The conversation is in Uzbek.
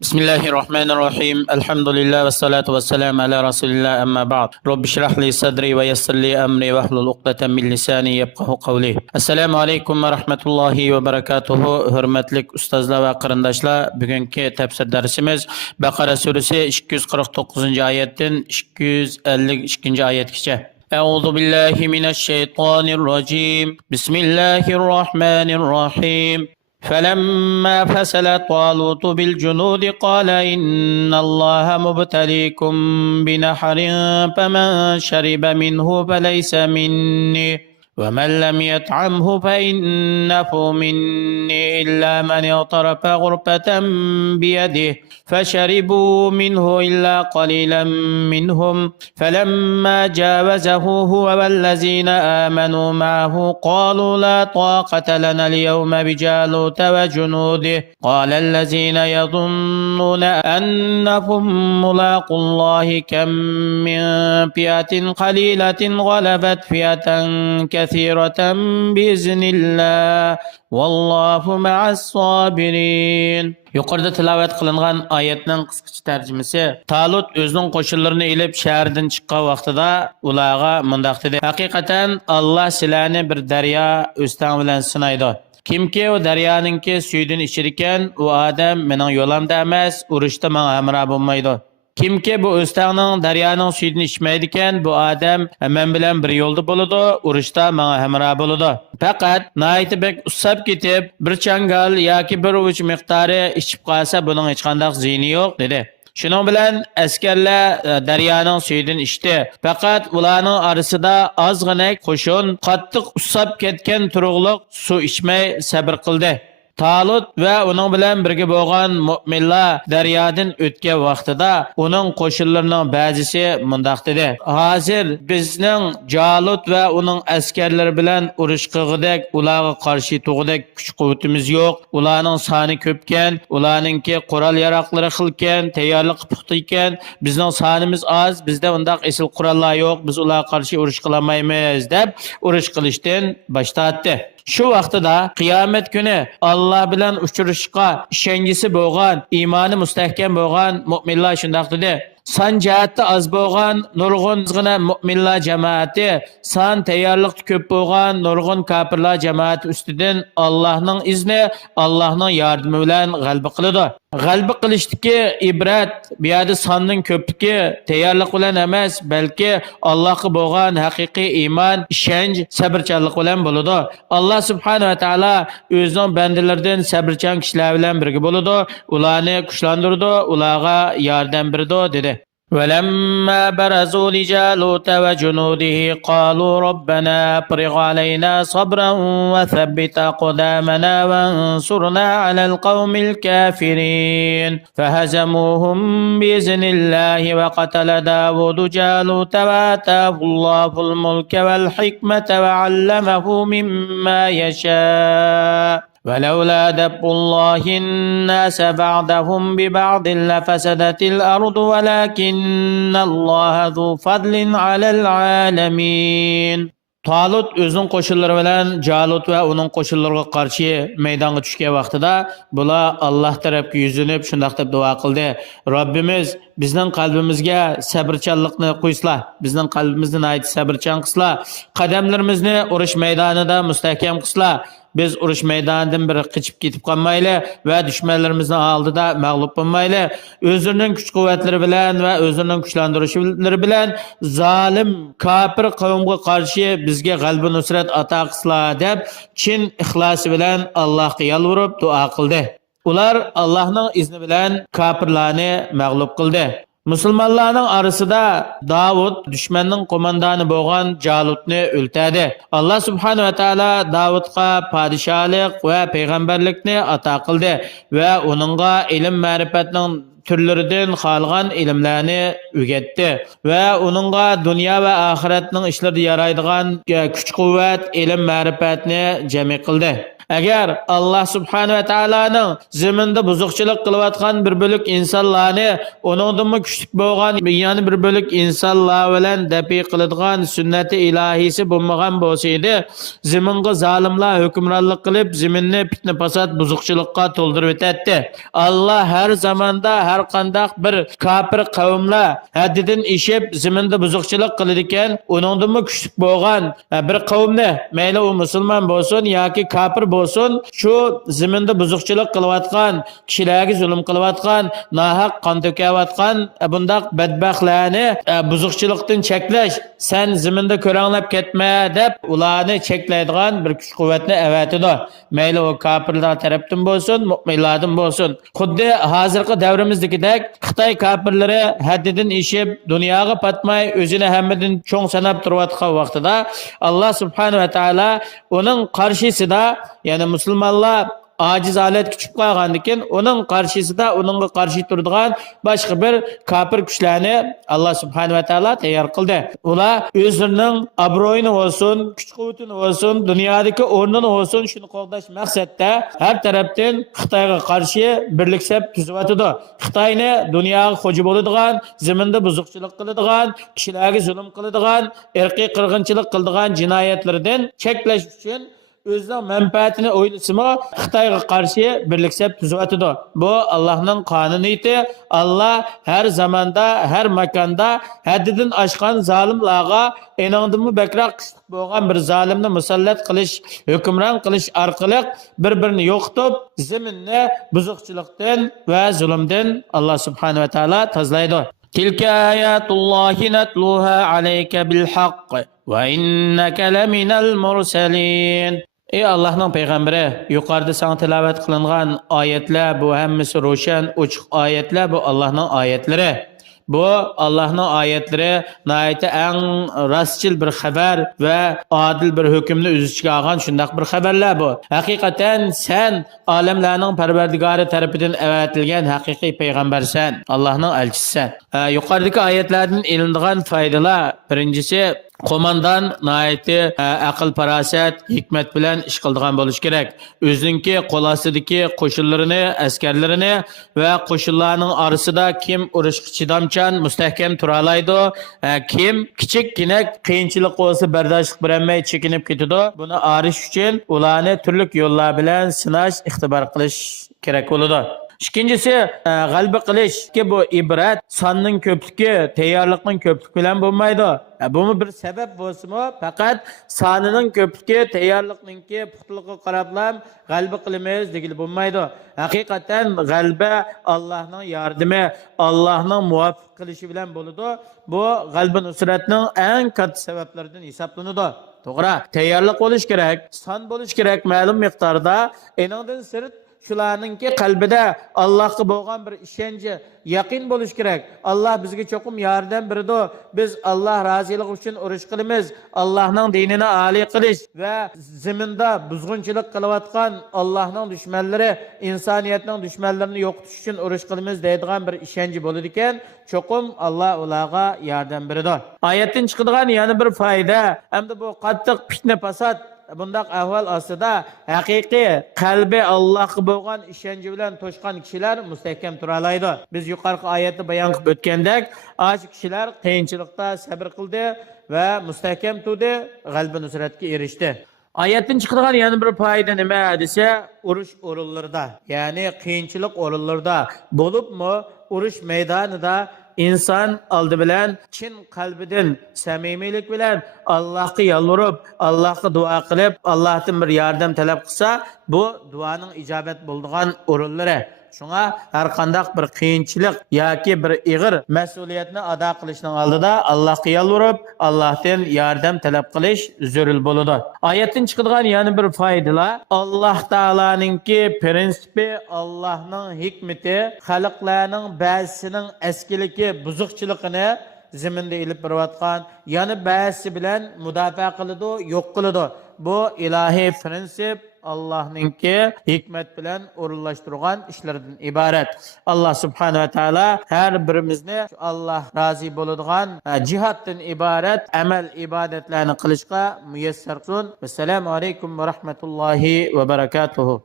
بسم الله الرحمن الرحيم الحمد لله والصلاة والسلام على رسول الله أما بعد رب اشرح لي صدري ويسر لي أمري واحلل عقدة من لساني يفقه قولي السلام عليكم ورحمة الله وبركاته hurmatlik ustozlar va qarindoshlar bugungi tafsir darsimiz Baqara surasi 249 oyatdan 252 oyatgacha أعوذ بالله من الشيطان الرجيم بسم الله الرحمن الرحيم فلما فصل طالوت بالجنود قال إن الله مبتليكم بنهر فمن شرب منه فليس مني ومن لم يطعمه فإنه مني إلا من اغترف غرفة بيده فشربوا منه إلا قليلا منهم فلما جاوزه هو والذين آمنوا معه قالوا لا طاقة لنا اليوم بجالوت وجنوده قال الذين يظنون أنهم ملاقوا الله كم من فئة قليلة غلبت فئة كثيرة بإذن الله والله مع الصابرين. Yuqorida tilovat qilingan oyatning qisqacha tarjimasi Talut o'zining qo'shinlarini elib shahardan chiqqan vaqtida ularga mundaq dedi: Haqiqatan Alloh sizlarni bir daryo o'stan bilan sinaydi. Kimki o daryoninki suyidan ichir ekan, u odam mening yo'lamda emas, urushda menga hamroh bo'lmaydi. Kimki bu o'stangning daryoning suyidan ichmaydi ekan, bu odam men bilan bir yo'lda bo'ladi, urushda menga hamroh bo'ladi. Faqat nayiti bek usab ketib, bir changal yoki bir uch miqdori ichib qolsa, buning hech qanday ziyni yo'q dedi. Shuning bilan askarlar daryoning suyidan ichdi. Faqat ularning orasida ozgina qo'shin qattiq usab ketgan turug'liq suv ichmay sabr qildi. Talut va uning bilan birga bo'lgan mu'minlar daryodan o'tgan vaqtida uning qo'shinlarining ba'zisi mundaq dedi: Hozir bizning Jalut va uning askarlari bilan urush qilg'idak, ularga qarshi tug'dak kuch-quvvatimiz yo'q. Ularning soni ko'pkan, ularningki qurol yaroqlari xilkan, tayyorlik puxta ekan. Bizning sonimiz oz, bizda undaq esil qurollar yo'q. Biz ularga qarshi urush qila olmaymiz deb urush qilishdan bosh tortdi. Shu vaqtida qiyomat kuni Alloh bilan uchrashishga ishongisi bo'lgan, iymoni mustahkam bo'lgan mu'minlar shundaq dedi: Son jihatda az bo'lgan nurg'ungina mu'minlar jamoati, son tayyorlikda ko'p bo'lgan nurg'un kofirlar jamoati ustidan Allohning izni, Allohning yordami bilan g'alaba qiladi. G'alaba qilishdagi ibrat bu yerda sonning ko'pligi tayyorlik bilan emas, balki Allohga bo'lgan haqiqiy iymon, ishonch, sabrchanlik bilan bo'ladi. Alloh subhanahu va taolo o'zining bandalaridan sabrchan kishilar bilan birga bo'ladi, ularni kuchlantiradi, ularga yordam beradi dedi. ولما برزوا لجالوت وجنوده قالوا ربنا افرغ علينا صبرا وثبت أقدامنا وانصرنا على القوم الكافرين فهزموهم بإذن الله وقتل داود جالوت وآتاه الله الملك والحكمة وعلمه مما يشاء ولولا دفع الله الناس بعضهم ببعض لفسدت الأرض ولكن الله ذو فضل على العالمين. Talut o'zining qo'shinlari bilan Jalut va uning qo'shinlariga qarshi maydonga tushgan vaqtida bular Alloh tarafga yuzlanib shunday deb duo qildi: Robbimiz bizning qalbimizga sabrchanlikni qo'yslar, bizning qalbimizni nayt sabrchan qilslar, qadamlarimizni urush maydonida mustahkam qilslar. Biz urush maydonidan bir qichib ketib qolmayli va dushmanlarimizning oldida mag'lub bo'lmayli. O'zlarining kuch-quvvatlari bilan va o'zlarining kuchlantirishlari bilan zolim kofir qavmga qarshi bizga g'alaba nusrat ato qilslar deb chin ixlosi bilan Allohga yalvorib duo qildi. Ular Allohning izni bilan kofirlarni mag'lub qildi. Musulmonlarning orasida Davud dushmanning qo'mondoni bo'lgan Jalutni o'ltirdi. Alloh subhanahu va taolo Davudga podshohlik va payg'ambarlikni ato qildi va uningga ilm ma'rifatning turlaridan xolgan ilmlarni o'rgatdi va uningga dunyo va oxiratning ishlarida yaraydigan kuch-quvvat, ilm ma'rifatni jami qildi. agar Alloh subhanahu va taoloning zaminda buzuqchilik qilayotgan bir bo'lik insonlarni uningdan kuchli bo'lgan yana bir bo'lik insonlar bilan dafi qiladigan sunnati ilohiysi bo'lmagan bo'lsa edi, zaminga zolimlar hukmronlik qilib zaminni fitna fasod buzuqchilikqa to'ldirib o'tadi. Alloh har zamonda har qanday bir kafir qavmlar haddidan ishib zaminda buzuqchilik qiladi ekan, uningdan kuchli bo'lgan bir qavmni, mayli u musulmon bo'lsin yoki kafir bo'lsin, shu zaminda buzuqchilik qilayotgan, kishilarga zulm qilayotgan, nohaq qon to'kayotgan bundaq badbaxtlarni buzuqchilikdan cheklash, sen zaminda ko'ranglab ketma deb ularni cheklaydigan bir kuch-quvvatni avatidi. Mayli u kafirlar tarafdan bo'lsin, mu'minlardan bo'lsin. Xuddi hozirgi davrimizdagidek Xitoy kafirlari haddidan ishib, dunyoga patmay o'zini hammadan cho'ng sanab turayotgan vaqtida Alloh subhanahu va taolo uning qarshisida, ya'ni musulmonlar aciz holatga tushib qolgandan keyin uning qarshisida uningga qarshi turadigan boshqa bir kafir kuchlarni Alloh subhanahu va taolo tayyor qildi. Ular o'zlarining obro'yini olsin, kuch-quvvatini olsin, dunyodagi o'rnini olsin, shuni qo'g'dash maqsadda har tarafdan Xitoyga qarshi birliksab tuzayotdi. Xitoyni dunyoga xo'ja bo'ladigan, zaminda buzuqchilik qiladigan, kishilarga zulm qiladigan, irqiy qirg'inchilik qiladigan jinoyatlardan cheklash uchun o'zining manfaatini o'ylasimi Xitoyga qarshi birliksab tuzayotdi. Bu Allohning qonuniyati. Alloh har zamonda, har makonda haddidan oshgan zolimlarga eningdimi bakroq bo'lgan bir zolimni musallat qilish, hukmron qilish orqali bir-birini yo'qotib, zaminni buzuqchilikdan va zulmdan Alloh subhanahu va taolo tozalaydi. Tilka ayatullahi natluha alayka bil haqq va innaka laminal mursalin. Ey Allah'ın peygamberi, yukarıda sana tilavet kılınan ayetler, bu hemmisi roşan, uçuk ayetler, bu Allah'ın ayetleri. Bu Allah'ın ayetleri nayeti en rastçıl bir haber ve adil bir hükümlü üzüçü ağan şundak bir haberler bu. Hakikaten sen alemlerinin perverdigarı tarafından evetilgen hakiki peygambersen, Allah'ın elçisisin. Yukarıdaki ayetlerden ilindiğin faydalar, birincisi, qo'mondan nayati aql farosat hikmat bilan ish qiladigan bo'lish kerak. O'ziningki qo'l ostidagi qo'shinlarini, askarlarini va qo'shinlarning orasida kim urushga chidamchan, mustahkam tura oladi, kim kichikgina qiyinchilik bo'lsa bardoshlik berolmay chekinib ketadi. Buni arish uchun ularni turli yo'llar bilan sinash, ixtibor qilish kerak bo'ladi. İkincisi, g'alba qilish ki bu ibrat sonning ko'pligi, tayyorlikning ko'pligi bilan bo'lmaydi. Bu bir sabab bo'lsa-mu, faqat sonining ko'pligi, tayyorlikningki puxtaligiga qarablam g'alba qilamiz degili bo'lmaydi. Haqiqatan g'alba Allohning yordami, Allohning muvaffaq qilishi bilan bo'ladi. Bu g'alba nusratning eng katta sabablaridan hisoblanadi. To'g'ri, tayyorlik bo'lish kerak, son bo'lish kerak ma'lum miqdorda. Eningdan sirt shularningki qalbida Allohga bo'lgan bir ishonchi, yaqin bo'lish kerak. Alloh bizga cho'qim yordam berdi. Biz Alloh roziligi uchun urush qilamiz. Allohning dinini oliy qilish va zaminda buzg'unchilik qilayotgan Allohning dushmanlari, insoniyatning dushmanlarini yo'qotish uchun urush qilamiz deydigan bir ishonchi bo'ladi ekan, cho'qim Alloh ularga yordam beradi. Oyatdan chiqadigan yana bir foyda, hamda bu qattiq fitna fasod bundaq ahvol ostida haqiqiy qalbi Allohga bo'lgan ishonchi bilan to'shgan kishilar mustahkam tura oladi. Biz yuqorqi oyatda bayon qilib o'tgandek, shu kishilar qiyinchilikda sabr qildi va mustahkam turdi, g'alaba nusratga erishdi. Oyatdan chiqadigan yana bir foyda nima desa, urush o'rinlarida, ya'ni qiyinchilik o'rinlarida bo'libmi, urush maydonida inson oldi bilan chin qalbidan samimiylik bilan Allohga yolvorib, Allohga duo qilib, Allohdan bir yordam talab qilsa, bu duoning ijobat bo'ladigan o'rinlari. Shunga har qanday bir qiyinchilik yoki bir ig'ir mas'uliyatni ado qilishning oldida Allohga yolvorib, Allohdan yordam talab qilish zarur bo'ladi. Oyatdan chiqadigan yana bir foydalar, Alloh taolaninki prinsipi, Allohning hikmati, xalqlarning ba'zisining eskiligi, buzuqchiligini zaminda ilib borayotgan, yana ba'zi bilan mudofaa qiladi, yo'q qiladi. Bu ilohiy prinsip Allah'ınki hikmet bilen orunlaştırgan işlerden ibaret. Allah subhanahu ve teala her birimizni Allah razı boladigan cihatdan ibaret amel ibadetlerini kılışka müyesser kılsın. Vesselamu aleyküm ve rahmetullahi ve berekatuhu.